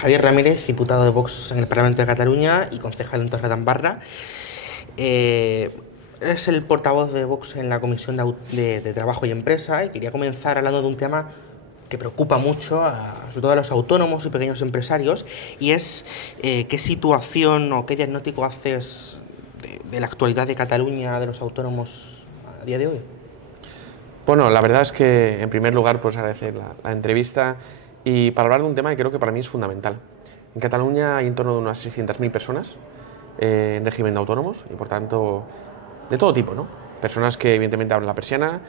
Javier Ramírez, diputado de Vox en el Parlamento de Cataluña y concejal en Torredembarra. Es el portavoz de Vox en la Comisión de Trabajo y Empresa, y quería comenzar hablando de un tema que preocupa mucho sobre todo a los autónomos y pequeños empresarios, y es qué situación o qué diagnóstico haces de la actualidad de Cataluña, de los autónomos a día de hoy. Bueno, la verdad es que, en primer lugar, pues agradecer la entrevista y para hablar de un tema que creo que para mí es fundamental. En Cataluña hay en torno de unas 600.000 personas en régimen de autónomos y, por tanto, de todo tipo, ¿no? Personas que, evidentemente, abren la persiana,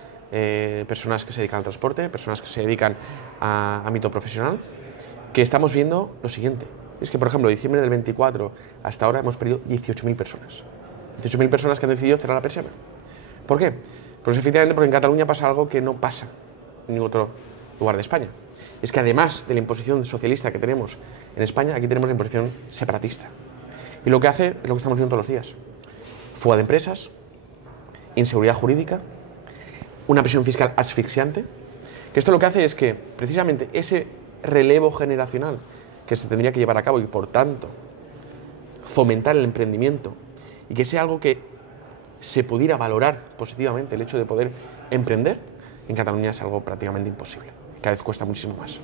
personas que se dedican al transporte, personas que se dedican a ámbito profesional, que estamos viendo lo siguiente. Es que, por ejemplo, de diciembre del 24 hasta ahora hemos perdido 18.000 personas. 18.000 personas que han decidido cerrar la persiana. ¿Por qué? Pues efectivamente porque en Cataluña pasa algo que no pasa en ningún otro lugar de España. Es que además de la imposición socialista que tenemos en España, aquí tenemos la imposición separatista. Y lo que hace es lo que estamos viendo todos los días. Fuga de empresas, inseguridad jurídica, una presión fiscal asfixiante, que esto lo que hace es que precisamente ese relevo generacional que se tendría que llevar a cabo y por tanto fomentar el emprendimiento y que sea algo que se pudiera valorar positivamente el hecho de poder emprender, en Cataluña es algo prácticamente imposible. Cada vez cuesta muchísimo más.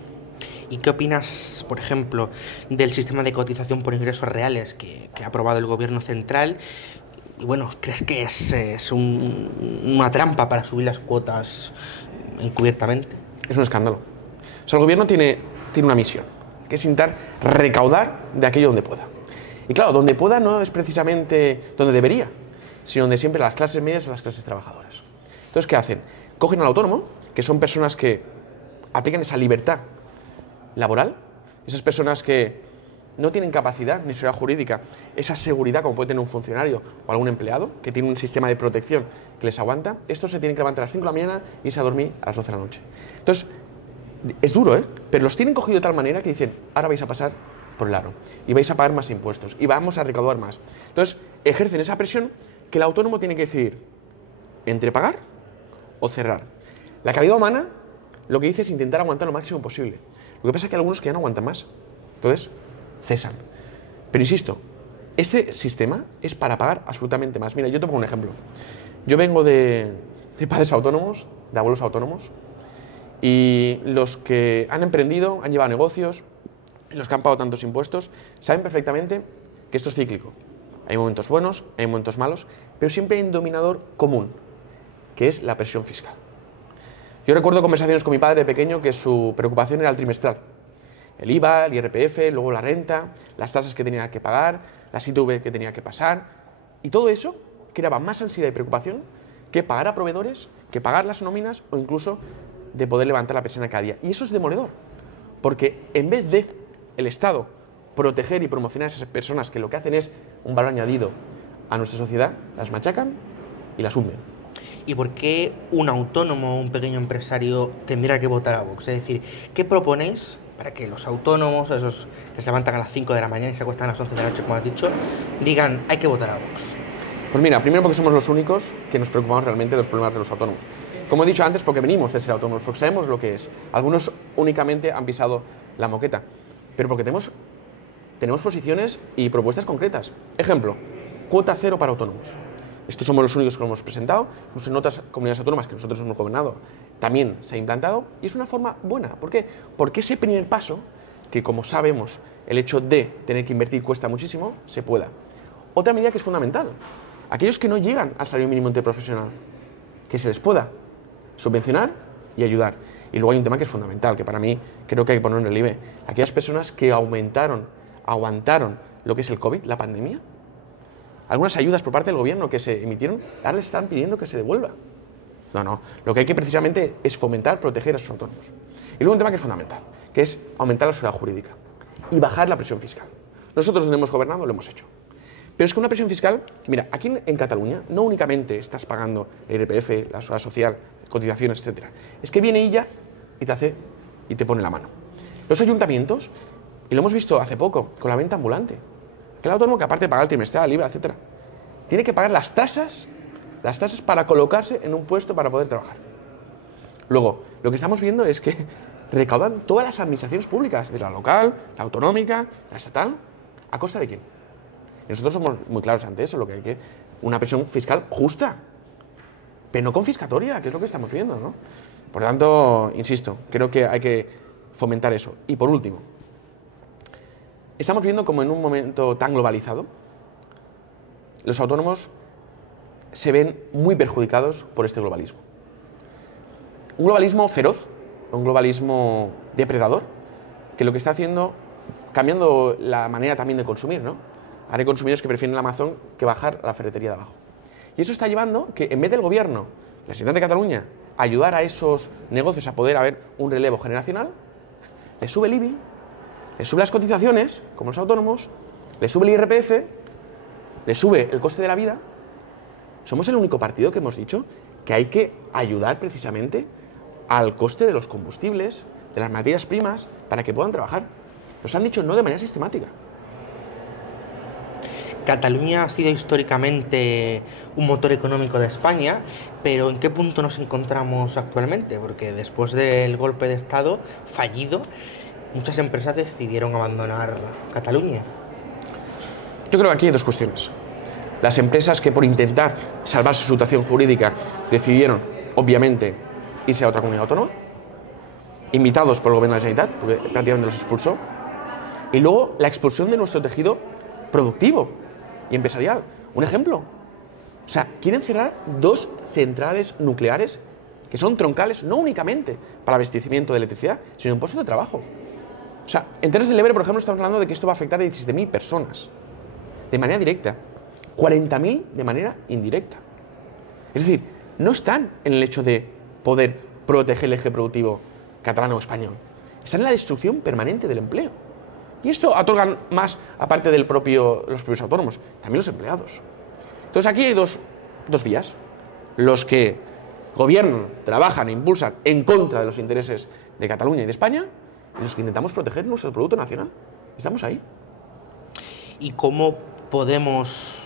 ¿Y qué opinas, por ejemplo, del sistema de cotización por ingresos reales que ha aprobado el Gobierno central? Y bueno, ¿crees que es una trampa para subir las cuotas encubiertamente? Es un escándalo. O sea, el Gobierno tiene una misión, que es intentar recaudar de aquello donde pueda. Y claro, donde pueda no es precisamente donde debería, sino donde siempre las clases medias o las clases trabajadoras. Entonces, ¿qué hacen? Cogen al autónomo, que son personas que aplican esa libertad laboral, esas personas que no tienen capacidad ni seguridad jurídica, esa seguridad como puede tener un funcionario o algún empleado, que tiene un sistema de protección que les aguanta. Estos se tienen que levantar a las 5 de la mañana y irse a dormir a las 12 de la noche. Entonces, es duro, pero los tienen cogido de tal manera que dicen, ahora vais a pasar por el aro y vais a pagar más impuestos y vamos a recaudar más. Entonces, ejercen esa presión que el autónomo tiene que decidir entre pagar o cerrar. La calidad humana lo que dice es intentar aguantar lo máximo posible. Lo que pasa es que hay algunos que ya no aguantan más. Entonces, cesan. Pero insisto, este sistema es para pagar absolutamente más. Mira, yo te pongo un ejemplo. Yo vengo de padres autónomos, de abuelos autónomos, y los que han emprendido, han llevado negocios, los que han pagado tantos impuestos, saben perfectamente que esto es cíclico. Hay momentos buenos, hay momentos malos, pero siempre hay un denominador común, que es la presión fiscal. Yo recuerdo conversaciones con mi padre de pequeño que su preocupación era el trimestral. El IVA, el IRPF, luego la renta, las tasas que tenía que pagar, las ITV que tenía que pasar. Y todo eso creaba más ansiedad y preocupación que pagar a proveedores, que pagar las nóminas o incluso de poder levantar la persiana cada día. Y eso es demoledor, porque en vez de el Estado proteger y promocionar a esas personas que lo que hacen es un valor añadido a nuestra sociedad, las machacan y las hunden. ¿Y por qué un autónomo o un pequeño empresario tendrá que votar a Vox? Es decir, ¿qué proponéis para que los autónomos, esos que se levantan a las 5 de la mañana y se acuestan a las 11 de la noche, como has dicho, digan, hay que votar a Vox? Pues mira, primero porque somos los únicos que nos preocupamos realmente de los problemas de los autónomos. Como he dicho antes, porque venimos de ser autónomos, porque sabemos lo que es. Algunos únicamente han pisado la moqueta, pero porque tenemos posiciones y propuestas concretas. Ejemplo, cuota cero para autónomos. Estos somos los únicos que lo hemos presentado, incluso en otras comunidades autónomas que nosotros hemos gobernado también se ha implantado y es una forma buena. ¿Por qué? Porque ese primer paso, que como sabemos el hecho de tener que invertir cuesta muchísimo, se pueda. Otra medida que es fundamental, aquellos que no llegan al salario mínimo interprofesional, que se les pueda subvencionar y ayudar. Y luego hay un tema que es fundamental, que para mí creo que hay que poner en relieve. Aquellas personas que aguantaron lo que es el COVID, la pandemia, algunas ayudas por parte del gobierno que se emitieron, ahora les están pidiendo que se devuelva. No, lo que hay que precisamente es fomentar, proteger a sus autónomos. Y luego un tema que es fundamental, que es aumentar la seguridad jurídica y bajar la presión fiscal. Nosotros donde hemos gobernado lo hemos hecho. Pero es que una presión fiscal, mira, aquí en Cataluña no únicamente estás pagando el IRPF, la seguridad social, cotizaciones, etcétera. Es que viene ella y te pone la mano. Los ayuntamientos, y lo hemos visto hace poco con la venta ambulante, que el autónomo, que aparte de pagar el trimestral, el IVA, etcétera, tiene que pagar las tasas para colocarse en un puesto para poder trabajar. Luego, lo que estamos viendo es que recaudan todas las administraciones públicas, desde la local, la autonómica, la estatal. ¿A costa de quién? Y nosotros somos muy claros ante eso, lo que hay que una presión fiscal justa, pero no confiscatoria, que es lo que estamos viendo, ¿no? Por tanto, insisto, creo que hay que fomentar eso. Y por último, estamos viendo como en un momento tan globalizado, los autónomos se ven muy perjudicados por este globalismo. Un globalismo feroz, un globalismo depredador, que lo que está haciendo, cambiando la manera también de consumir, ¿no? Hay consumidores que prefieren el Amazon que bajar a la ferretería de abajo. Y eso está llevando que en vez del gobierno, la Generalitat de Cataluña, ayudar a esos negocios a poder haber un relevo generacional, le sube el IBI, le sube las cotizaciones, como los autónomos, le sube el IRPF, le sube el coste de la vida. Somos el único partido que hemos dicho que hay que ayudar precisamente al coste de los combustibles, de las materias primas, para que puedan trabajar. Nos han dicho no de manera sistemática. Cataluña ha sido históricamente un motor económico de España, pero ¿en qué punto nos encontramos actualmente? Porque después del golpe de Estado fallido, muchas empresas decidieron abandonar Cataluña. Yo creo que aquí hay dos cuestiones. Las empresas que por intentar salvar su situación jurídica decidieron, obviamente, irse a otra comunidad autónoma, invitados por el gobierno de la Generalitat, porque prácticamente los expulsó, y luego la expulsión de nuestro tejido productivo y empresarial. Un ejemplo. O sea, quieren cerrar 2 centrales nucleares que son troncales no únicamente para abastecimiento de electricidad, sino en puestos de trabajo. O sea, en Terres del Ebre, por ejemplo, estamos hablando de que esto va a afectar a 17.000 personas de manera directa, 40.000 de manera indirecta. Es decir, no están en el hecho de poder proteger el eje productivo catalán o español. Están en la destrucción permanente del empleo. Y esto otorgan más, aparte de los propios autónomos, también los empleados. Entonces aquí hay dos vías. Los que gobiernan, trabajan e impulsan en contra de los intereses de Cataluña y de España, y los que intentamos proteger nuestro producto nacional. Estamos ahí. ¿Y cómo podemos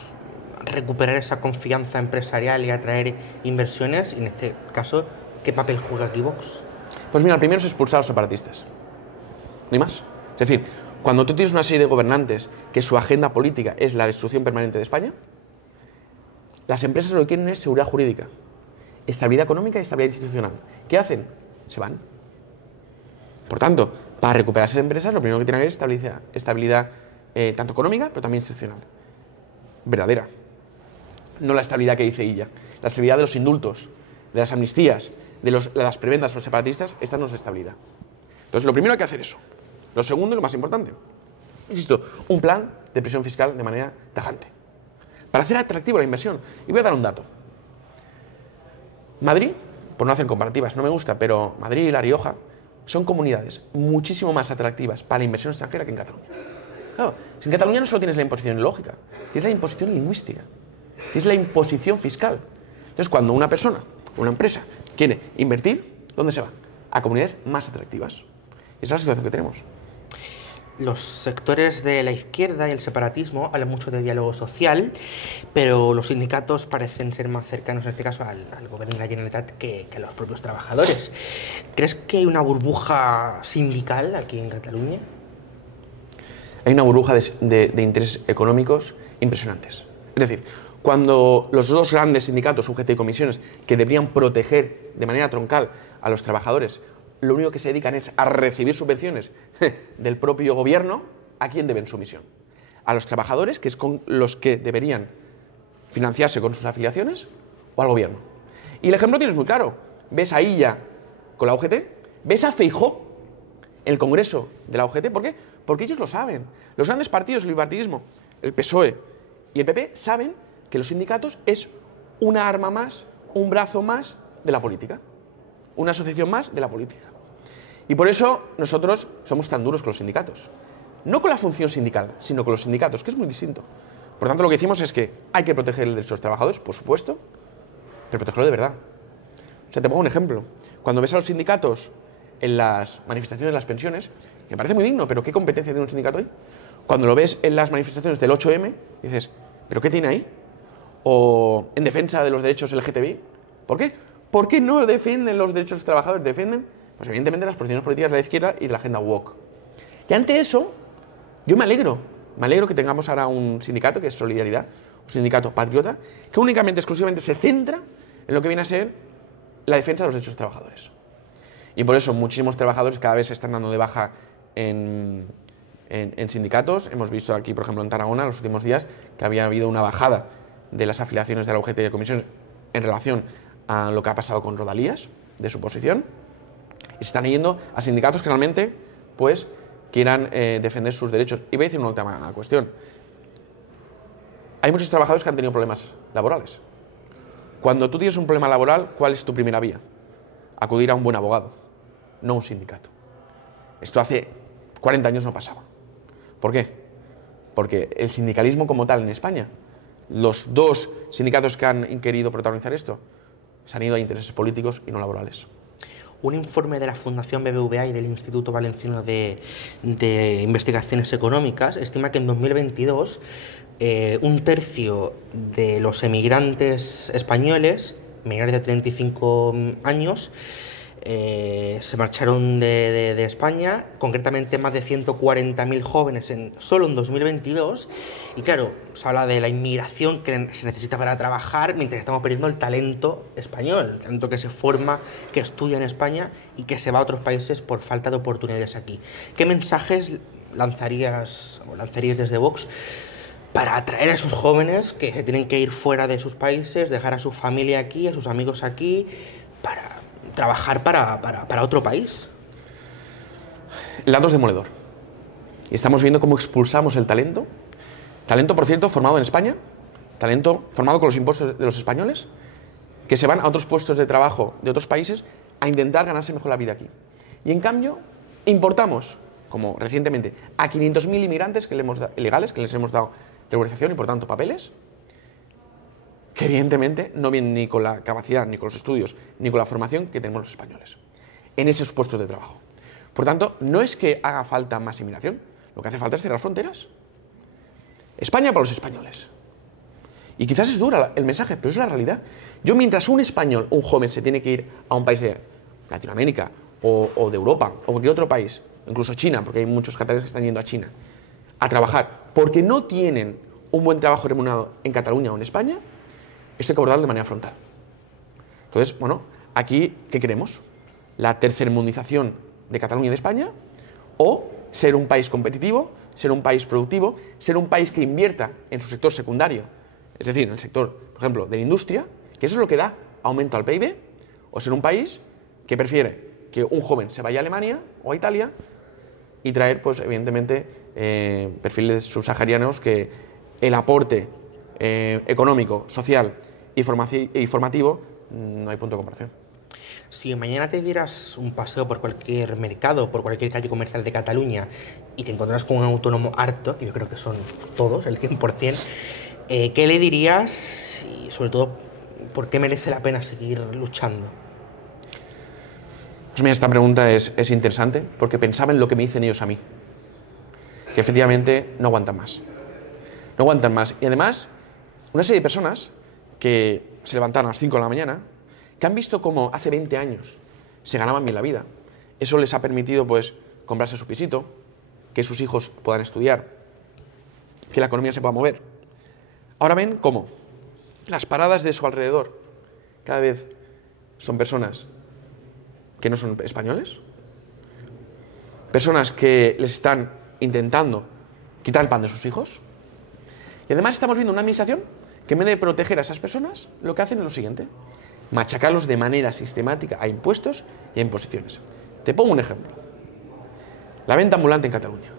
recuperar esa confianza empresarial y atraer inversiones? En este caso, ¿qué papel juega aquí Vox? Pues mira, el primero es expulsar a los separatistas. No hay más. Es decir, cuando tú tienes una serie de gobernantes que su agenda política es la destrucción permanente de España, las empresas lo que quieren es seguridad jurídica, estabilidad económica y estabilidad institucional. ¿Qué hacen? Se van. Por tanto, para recuperar esas empresas, lo primero que tienen que es estabilidad tanto económica, pero también institucional. Verdadera. No la estabilidad que dice ella. La estabilidad de los indultos, de las amnistías, de las prebendas a los separatistas, esta no es estabilidad. Entonces, lo primero hay que hacer eso. Lo segundo y lo más importante, insisto, un plan de presión fiscal de manera tajante, para hacer atractivo la inversión. Y voy a dar un dato. Madrid, por no hacer comparativas, no me gusta, pero Madrid y La Rioja son comunidades muchísimo más atractivas para la inversión extranjera que en Cataluña. Claro, si en Cataluña no solo tienes la imposición lógica, tienes la imposición lingüística, tienes la imposición fiscal. Entonces, cuando una persona, una empresa, quiere invertir, ¿dónde se va? A comunidades más atractivas. Esa es la situación que tenemos. Los sectores de la izquierda y el separatismo hablan mucho de diálogo social, pero los sindicatos parecen ser más cercanos, en este caso, al gobierno de la Generalitat que a los propios trabajadores. ¿Crees que hay una burbuja sindical aquí en Cataluña? Hay una burbuja de intereses económicos impresionantes. Es decir, cuando los dos grandes sindicatos, UGT y comisiones, que deberían proteger de manera troncal a los trabajadores, lo único que se dedican es a recibir subvenciones del propio gobierno, ¿a quién deben su misión? ¿A los trabajadores, que es con los que deberían financiarse con sus afiliaciones, o al gobierno? Y el ejemplo tienes muy claro. Ves a Illa con la UGT, ves a Feijóo en el Congreso de la UGT. ¿Por qué? Porque ellos lo saben. Los grandes partidos, el bipartidismo, el PSOE y el PP, saben que los sindicatos es una arma más, un brazo más de la política, una asociación más de la política. Y por eso nosotros somos tan duros con los sindicatos. No con la función sindical, sino con los sindicatos, que es muy distinto. Por tanto, lo que decimos es que hay que proteger el derecho de los trabajadores, por supuesto, pero protegerlo de verdad. O sea, te pongo un ejemplo. Cuando ves a los sindicatos en las manifestaciones de las pensiones, me parece muy digno, pero ¿qué competencia tiene un sindicato ahí? Cuando lo ves en las manifestaciones del 8M, dices, ¿pero qué tiene ahí? O en defensa de los derechos LGTBI. ¿Por qué? ¿Por qué no defienden los derechos de los trabajadores? Defienden Pues evidentemente las posiciones políticas de la izquierda y de la agenda woke. Y ante eso, yo me alegro que tengamos ahora un sindicato que es Solidaridad, un sindicato patriota, que únicamente, exclusivamente se centra en lo que viene a ser la defensa de los derechos de los trabajadores. Y por eso muchísimos trabajadores cada vez se están dando de baja en sindicatos. Hemos visto aquí, por ejemplo, en Tarragona, en los últimos días, que había habido una bajada de las afiliaciones de la UGT y de comisiones en relación a lo que ha pasado con Rodalías, de su posición, y se están yendo a sindicatos que realmente pues, quieran defender sus derechos. Y voy a decir una última cuestión. Hay muchos trabajadores que han tenido problemas laborales. Cuando tú tienes un problema laboral, ¿cuál es tu primera vía? Acudir a un buen abogado, no a un sindicato. Esto hace 40 años no pasaba. ¿Por qué? Porque el sindicalismo como tal en España, los dos sindicatos que han querido protagonizar esto, se han ido a intereses políticos y no laborales. Un informe de la Fundación BBVA y del Instituto Valenciano de Investigaciones Económicas estima que en 2022 un tercio de los emigrantes españoles menores de 35 años se marcharon de España, concretamente más de 140.000 jóvenes solo en 2022, y claro, se habla de la inmigración que se necesita para trabajar, mientras estamos perdiendo el talento español, el talento que se forma, que estudia en España y que se va a otros países por falta de oportunidades aquí. ¿Qué mensajes lanzarías desde Vox para atraer a esos jóvenes que se tienen que ir fuera de sus países, dejar a su familia aquí, a sus amigos aquí, para trabajar para otro país? El dato es demoledor. Y estamos viendo cómo expulsamos el talento. Talento, por cierto, formado en España, talento formado con los impuestos de los españoles, que se van a otros puestos de trabajo de otros países a intentar ganarse mejor la vida aquí. Y en cambio, importamos, como recientemente, a 500.000 inmigrantes ilegales que les hemos dado regularización y, por tanto, papeles, que evidentemente no vienen ni con la capacidad, ni con los estudios, ni con la formación que tenemos los españoles en esos puestos de trabajo. Por tanto, no es que haga falta más inmigración, lo que hace falta es cerrar fronteras. España para los españoles. Y quizás es dura el mensaje, pero es la realidad. Yo, mientras un español, un joven, se tiene que ir a un país de Latinoamérica o de Europa o cualquier otro país, incluso China, porque hay muchos catalanes que están yendo a China, a trabajar porque no tienen un buen trabajo remunerado en Cataluña o en España, esto hay que abordarlo de manera frontal. Entonces, bueno, aquí, ¿qué queremos? ¿La tercermundización de Cataluña y de España? ¿O ser un país competitivo, ser un país productivo, ser un país que invierta en su sector secundario, es decir, en el sector, por ejemplo, de la industria, que eso es lo que da aumento al PIB, o ser un país que prefiere que un joven se vaya a Alemania o a Italia y traer, pues, evidentemente, perfiles subsaharianos que el aporte económico, social y formativo no hay punto de comparación. Si mañana te dieras un paseo por cualquier mercado, por cualquier calle comercial de Cataluña y te encontraras con un autónomo harto, que yo creo que son todos, el 100%, ¿qué le dirías y sobre todo por qué merece la pena seguir luchando? Pues mira, esta pregunta es interesante porque pensaba en lo que me dicen ellos a mí, que efectivamente no aguantan más. No aguantan más. Y además, una serie de personas que se levantaron a las 5 de la mañana, que han visto cómo hace 20 años se ganaban bien la vida. Eso les ha permitido, pues, comprarse su pisito, que sus hijos puedan estudiar, que la economía se pueda mover. Ahora ven cómo las paradas de su alrededor cada vez son personas que no son españoles, personas que les están intentando quitar el pan de sus hijos. Y además estamos viendo una administración que en vez de proteger a esas personas, lo que hacen es lo siguiente: machacarlos de manera sistemática a impuestos y a imposiciones. Te pongo un ejemplo. La venta ambulante en Cataluña.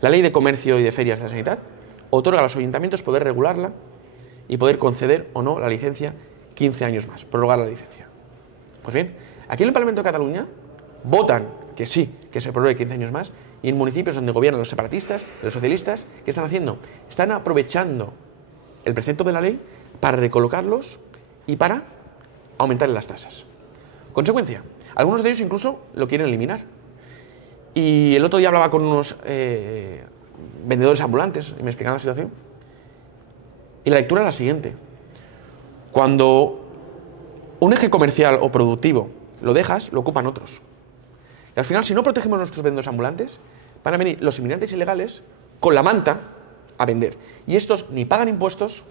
La ley de comercio y de ferias de la Sanidad otorga a los ayuntamientos poder regularla y poder conceder o no la licencia 15 años más, prorrogar la licencia. Pues bien, aquí en el Parlamento de Cataluña votan que sí, que se prorrogue 15 años más, y en municipios donde gobiernan los separatistas, los socialistas, ¿qué están haciendo? Están aprovechando el precepto de la ley para recolocarlos y para aumentar las tasas. Consecuencia, algunos de ellos incluso lo quieren eliminar. Y el otro día hablaba con unos vendedores ambulantes y me explicaban la situación. Y la lectura es la siguiente: cuando un eje comercial o productivo lo dejas, lo ocupan otros. Y al final, si no protegemos nuestros vendedores ambulantes, van a venir los inmigrantes ilegales con la manta a vender. Y estos ni pagan impuestos,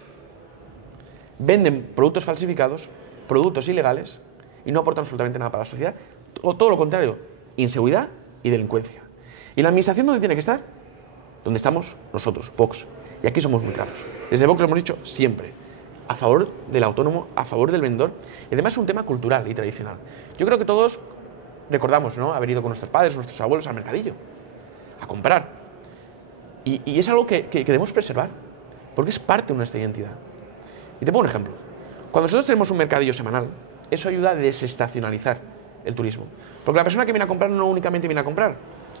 venden productos falsificados, productos ilegales y no aportan absolutamente nada para la sociedad. O todo lo contrario, inseguridad y delincuencia. ¿Y la administración dónde tiene que estar? Donde estamos nosotros, Vox. Y aquí somos muy claros. Desde Vox lo hemos dicho siempre. A favor del autónomo, a favor del vendedor. Y además es un tema cultural y tradicional. Yo creo que todos recordamos, ¿no?, haber ido con nuestros padres, nuestros abuelos al mercadillo a comprar. Y es algo que debemos preservar, porque es parte de nuestra identidad. Y te pongo un ejemplo. Cuando nosotros tenemos un mercadillo semanal, eso ayuda a desestacionalizar el turismo. Porque la persona que viene a comprar no únicamente viene a comprar,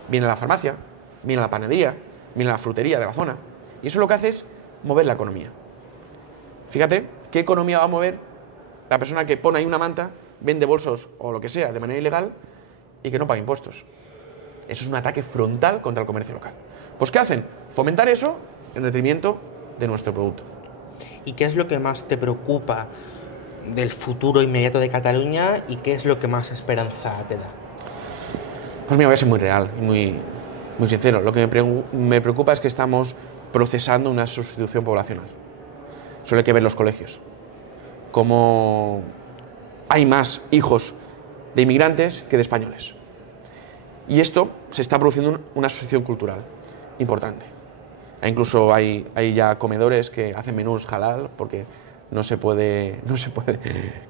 viene a la farmacia, viene a la panadería, viene a la frutería de la zona. Y eso lo que hace es mover la economía. Fíjate, ¿qué economía va a mover la persona que pone ahí una manta, vende bolsos o lo que sea de manera ilegal y que no paga impuestos? Eso es un ataque frontal contra el comercio local. Pues ¿qué hacen? Fomentar eso en detrimento de nuestro producto. ¿Y qué es lo que más te preocupa del futuro inmediato de Cataluña y qué es lo que más esperanza te da? Pues mira, voy a ser muy real y muy sincero. Lo que me preocupa es que estamos procesando una sustitución poblacional. Solo hay que ver los colegios. Cómo hay más hijos de inmigrantes que de españoles. Y esto se está produciendo una asociación cultural importante. Incluso hay ya comedores que hacen menús halal porque no se puede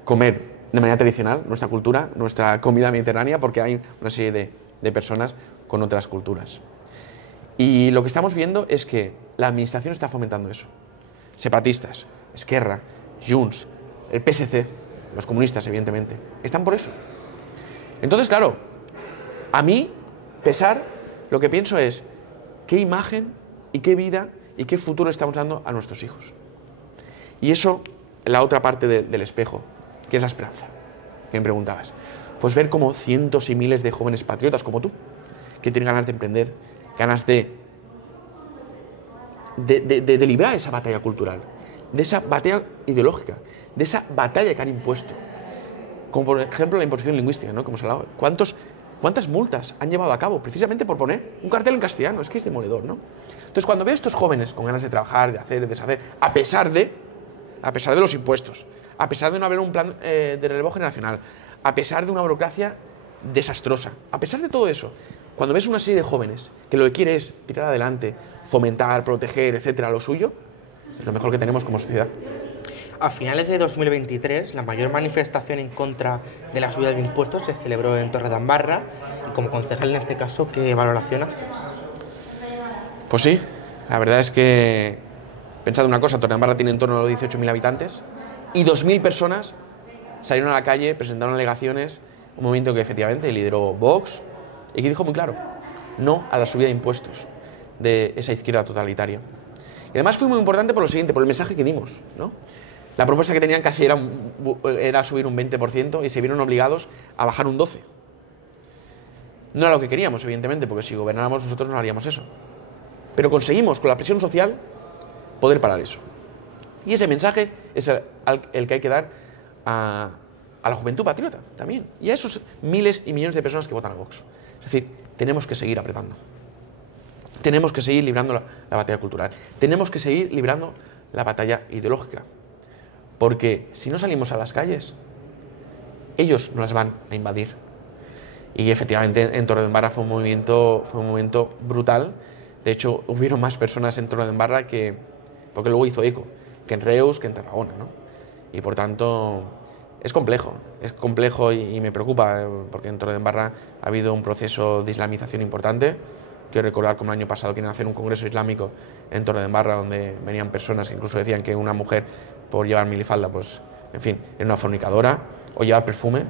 comer de manera tradicional nuestra cultura, nuestra comida mediterránea, porque hay una serie de personas con otras culturas. Y lo que estamos viendo es que la administración está fomentando eso. Separatistas, Esquerra, Junts, el PSC, los comunistas, evidentemente, están por eso. Entonces, claro, a mí, pesar, lo que pienso es qué imagen y qué vida y qué futuro estamos dando a nuestros hijos. Y eso, la otra parte del espejo, que es la esperanza, que me preguntabas. Pues ver cómo cientos y miles de jóvenes patriotas como tú, que tienen ganas de emprender, ganas de librar esa batalla cultural, de esa batalla ideológica, de esa batalla que han impuesto. Como por ejemplo la imposición lingüística, ¿no?, como hemos hablado. ¿Cuántas multas han llevado a cabo precisamente por poner un cartel en castellano? Es que es demoledor, ¿no? Entonces, cuando veo a estos jóvenes con ganas de trabajar, de hacer, de deshacer, a pesar de los impuestos, a pesar de no haber un plan de relevo generacional, a pesar de una burocracia desastrosa, a pesar de todo eso, cuando ves una serie de jóvenes que lo que quiere es tirar adelante, fomentar, proteger, etcétera, lo suyo, es lo mejor que tenemos como sociedad. A finales de 2023, la mayor manifestación en contra de la subida de impuestos se celebró en Torredembarra y como concejal en este caso, ¿qué valoración haces? Pues sí, la verdad es que, pensad una cosa, Torredembarra tiene en torno a los 18.000 habitantes y 2.000 personas salieron a la calle, presentaron alegaciones, un movimiento que efectivamente lideró Vox y que dijo muy claro, no a la subida de impuestos de esa izquierda totalitaria. Y además fue muy importante por lo siguiente, por el mensaje que dimos, ¿no? La propuesta que tenían casi era subir un 20% y se vieron obligados a bajar un 12%. No era lo que queríamos, evidentemente, porque si gobernáramos nosotros no haríamos eso. Pero conseguimos, con la presión social, poder parar eso. Y ese mensaje es el que hay que dar a la juventud patriota también. Y a esos miles y millones de personas que votan a Vox. Es decir, tenemos que seguir apretando. Tenemos que seguir librando la batalla cultural. Tenemos que seguir librando la batalla ideológica. Porque si no salimos a las calles, ellos nos las van a invadir. Y efectivamente en Torredembarra fue un movimiento brutal. De hecho, hubieron más personas en Torredembarra porque luego hizo eco, que en Reus, que en Tarragona, ¿no? Y por tanto, es complejo y me preocupa, porque en Torredembarra ha habido un proceso de islamización importante. Quiero recordar como el año pasado querían hacer un congreso islámico en Torredembarra, donde venían personas que incluso decían que una mujer, por llevar minifalda, pues, en fin, era una fornicadora o llevaba perfume.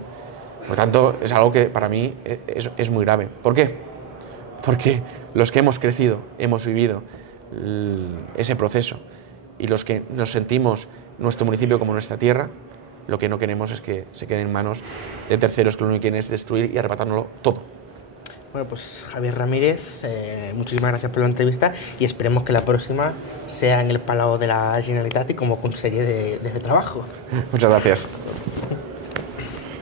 Por tanto, es algo que para mí es muy grave. ¿Por qué? Porque los que hemos crecido, hemos vivido ese proceso y los que nos sentimos nuestro municipio como nuestra tierra, lo que no queremos es que se quede en manos de terceros que lo único que quieren es destruir y arrebatárnoslo todo. Bueno, pues Javier Ramírez, muchísimas gracias por la entrevista y esperemos que la próxima sea en el Palau de la Generalitat y como conseller de trabajo. Muchas gracias.